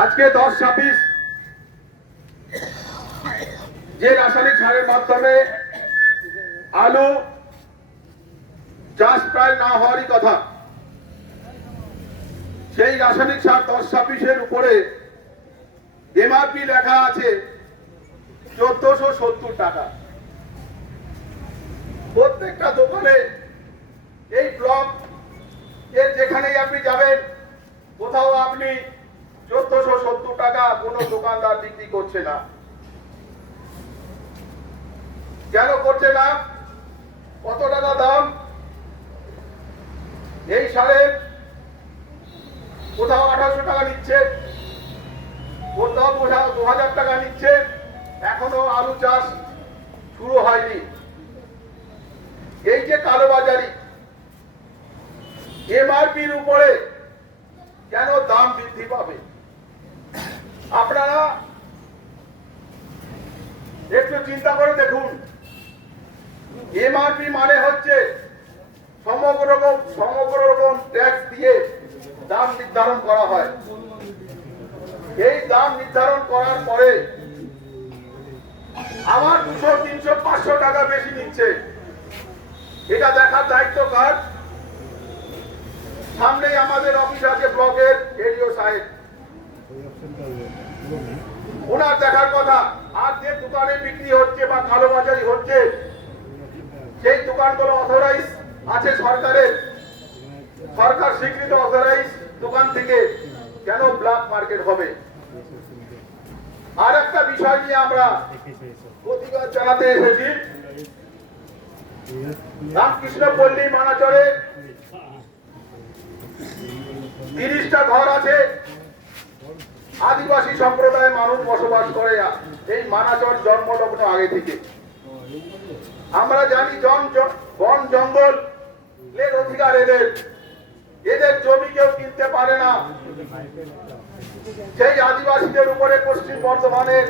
আজকে 10-26 যে রাসায়নিক সারের মাধ্যমে আলু চাষ প্রায় না হওয়ারই কথা, সেই রাসায়নিক সার 10-26 উপরে এমআরপি লেখা আছে 1470 টাকা। প্রত্যেকটা দোকানে এই ব্লক এর যেখানেই আপনি যাবেন কোথাও আপনি 1470 টাকা কোনো দোকানদার বিক্রি করছে না। কেন করছে না? কত টাকা দাম এই সারের? কোথাও 1800 টাকা নিচ্ছে, কোথাও 2000 টাকা নিচ্ছে। এখনো আলু চাষ শুরু হয়নি। এই যে কালোবাজারি, এমআরপির উপরে কেন দাম বৃদ্ধি পাবে? আপনারা একটু চিন্তা করে দেখুন। এমআরপি মানে হচ্ছে সমগ্র রকম ট্যাক্স দিয়ে দাম নির্ধারণ করা হয়। এই দাম নির্ধারণ করার পরে আমার 200, 300, 500 টাকা বেশি নিচ্ছে, এটা দেখার দায়িত্ব কার? সামনেই আমাদের অফিস আছে ব্লকের এডিও সাহেব, ওনার দেখার কথা। আর যে দোকানে বিক্রি হচ্ছে বা কালোবাজারি হচ্ছে সেই দোকানগুলো অথরাইজ আছে সরকারের, সরকার স্বীকৃত অথরাইজ দোকান থেকে কেন ব্ল্যাক মার্কেট হবে? আর একটা বিষয় নিয়ে আমরা প্রতিবাদ জানাতে এসেছি। রামকৃষ্ণ পল্লী মানাচরে 30টা ঘর আছে, আদিবাসী সম্প্রদায়ের মানুষ বসবাস করে এই মানাচর জন্মলগ্ন আগে থেকে। আমরা জানি বন জঙ্গল এর অধিকার এদের জমি কেউ কিনতে পারে না। সেই আদিবাসীদের উপরে পশ্চিম বর্ধমানের